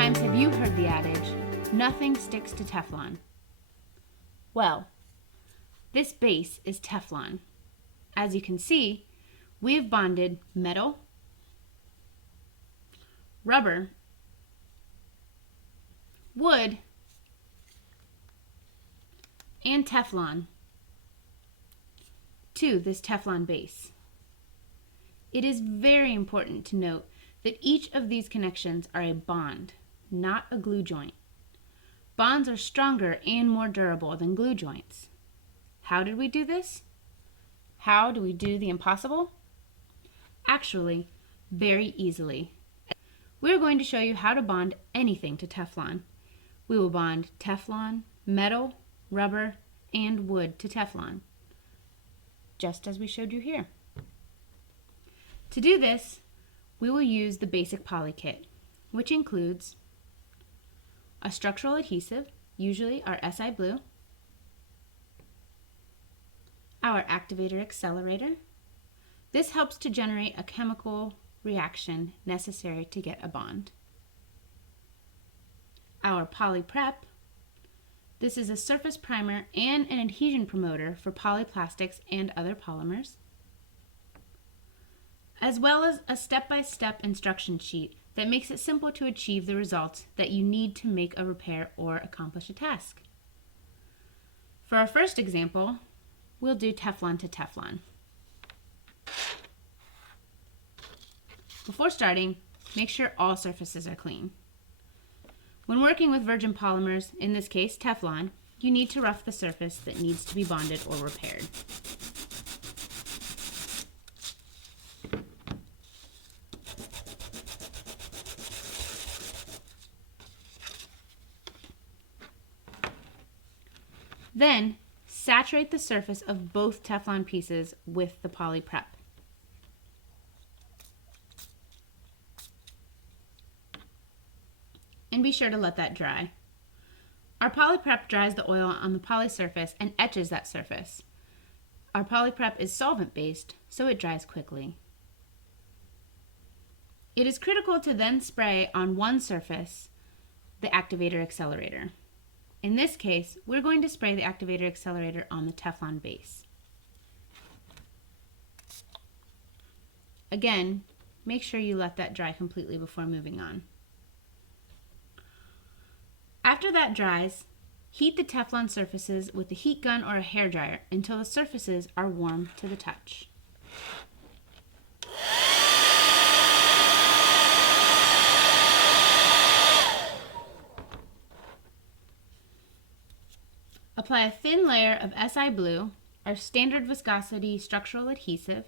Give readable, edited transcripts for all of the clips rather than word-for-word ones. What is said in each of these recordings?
times have you heard the adage, nothing sticks to Teflon? Well, this base is Teflon. As you can see, we have bonded metal, rubber, wood, and Teflon to this Teflon base. It is very important to note that each of these connections are a bond, not a glue joint. Bonds are stronger and more durable than glue joints. How did we do this? How do we do the impossible? Actually, very easily. We're going to show you how to bond anything to Teflon. We will bond Teflon, metal, rubber, and wood to Teflon, just as we showed you here. To do this, we will use the basic poly kit, which includes a structural adhesive, usually our SI Blue, our activator accelerator. This helps to generate a chemical reaction necessary to get a bond. Our poly prep. This is a surface primer and an adhesion promoter for polyplastics and other polymers, as well as a step-by-step instruction sheet that makes it simple to achieve the results that you need to make a repair or accomplish a task. For our first example, we'll do Teflon to Teflon. Before starting, make sure all surfaces are clean. When working with virgin polymers, in this case Teflon, you need to rough the surface that needs to be bonded or repaired. Then, saturate the surface of both Teflon pieces with the poly prep. And be sure to let that dry. Our poly prep dries the oil on the poly surface and etches that surface. Our poly prep is solvent based, so it dries quickly. It is critical to then spray on one surface the activator accelerator. In this case, we're going to spray the activator accelerator on the Teflon base. Again, make sure you let that dry completely before moving on. After that dries, heat the Teflon surfaces with a heat gun or a hairdryer until the surfaces are warm to the touch. Apply a thin layer of SI Blue, our standard viscosity structural adhesive,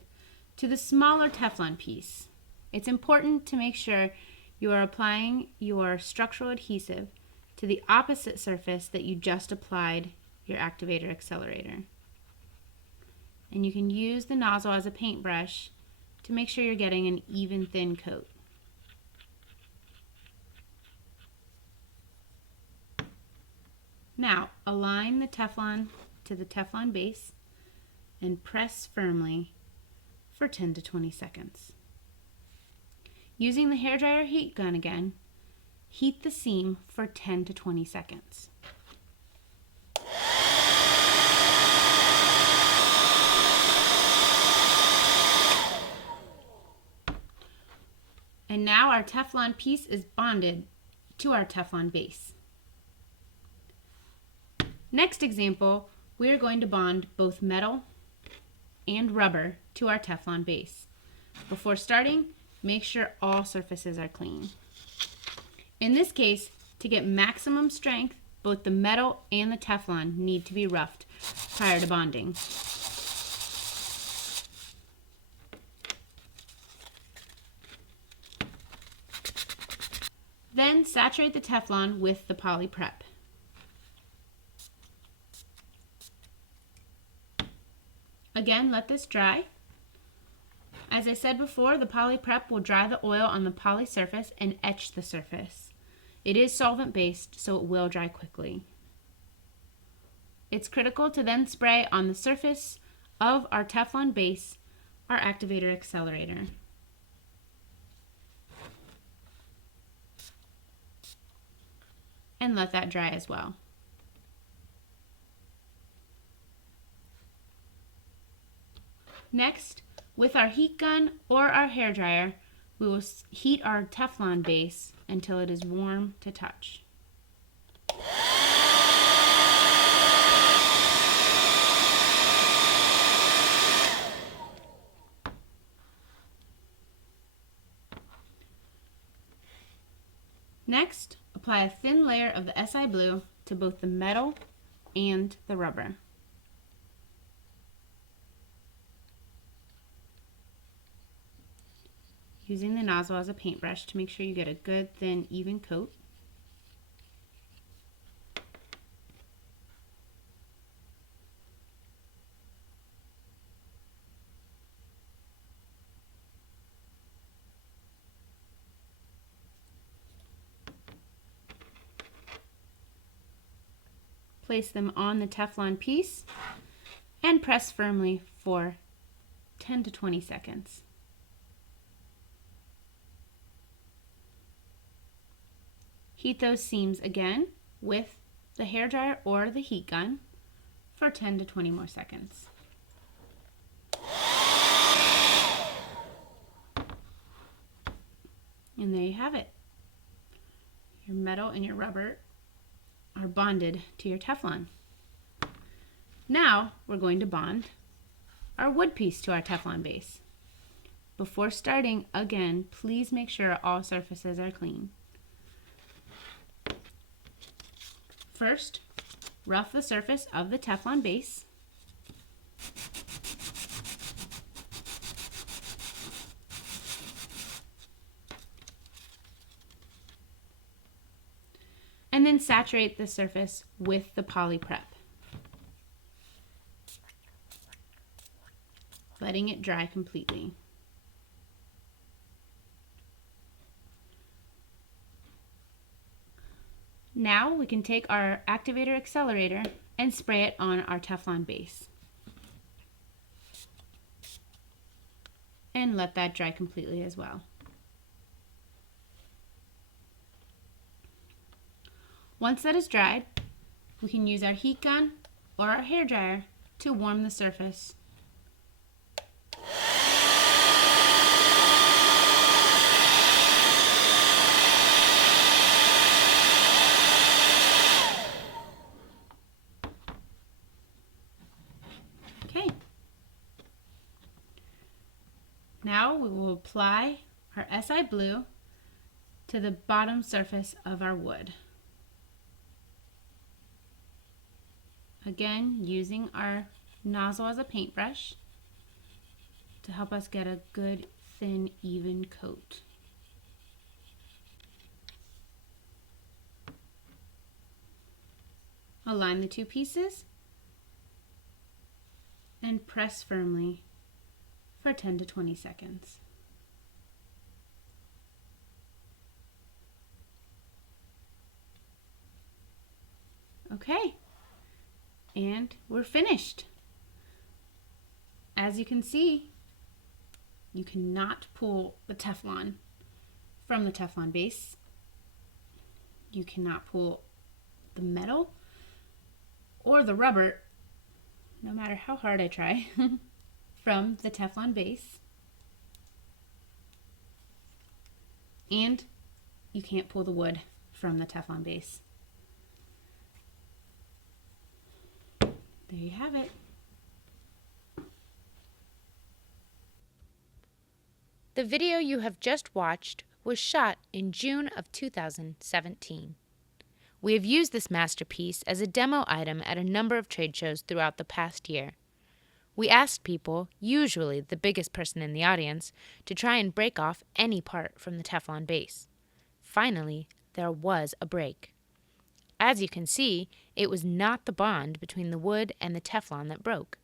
to the smaller Teflon piece. It's important to make sure you are applying your structural adhesive to the opposite surface that you just applied your activator accelerator. And you can use the nozzle as a paintbrush to make sure you're getting an even thin coat. Now, align the Teflon to the Teflon base and press firmly for 10 to 20 seconds. Using the hairdryer heat gun again, heat the seam for 10 to 20 seconds. And now our Teflon piece is bonded to our Teflon base. Next example, we are going to bond both metal and rubber to our Teflon base. Before starting, make sure all surfaces are clean. In this case, to get maximum strength, both the metal and the Teflon need to be roughed prior to bonding. Then saturate the Teflon with the poly prep. Again, let this dry. As I said before, the poly prep will dry the oil on the poly surface and etch the surface. It is solvent based, so it will dry quickly. It's critical to then spray on the surface of our Teflon base our activator accelerator. and let that dry as well. Next, with our heat gun or our hairdryer, we will heat our Teflon base until it is warm to touch. Next, apply a thin layer of the SI Blue to both the metal and the rubber. Using the nozzle as a paintbrush to make sure you get a good, thin, even coat. Place them on the Teflon piece and press firmly for 10 to 20 seconds. Heat those seams again with the hairdryer or the heat gun for 10 to 20 more seconds. And there you have it. Your metal and your rubber are bonded to your Teflon. Now we're going to bond our wood piece to our Teflon base. Before starting, again, please make sure all surfaces are clean. First, rough the surface of the Teflon base. And then saturate the surface with the poly prep, letting it dry completely. Now we can take our activator accelerator and spray it on our Teflon base. And let that dry completely as well. Once that is dried, we can use our heat gun or our hairdryer to warm the surface. Okay. Now we will apply our SI Blue to the bottom surface of our wood. Again, using our nozzle as a paintbrush to help us get a good, thin, even coat. Align the two pieces and press firmly for 10 to 20 seconds. Okay. And we're finished. As you can see, you cannot pull the Teflon from the Teflon base. You cannot pull the metal or the rubber, no matter how hard I try, from the Teflon base. And you can't pull the wood from the Teflon base. There you have it. The video you have just watched was shot in June of 2017. We have used this masterpiece as a demo item at a number of trade shows throughout the past year. We asked people, usually the biggest person in the audience, to try and break off any part from the Teflon base. Finally, there was a break. As you can see, it was not the bond between the wood and the Teflon that broke.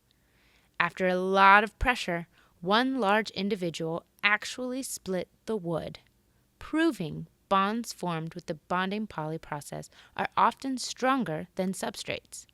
After a lot of pressure, one large individual actually split the wood, proving bonds formed with the bonding poly process are often stronger than substrates.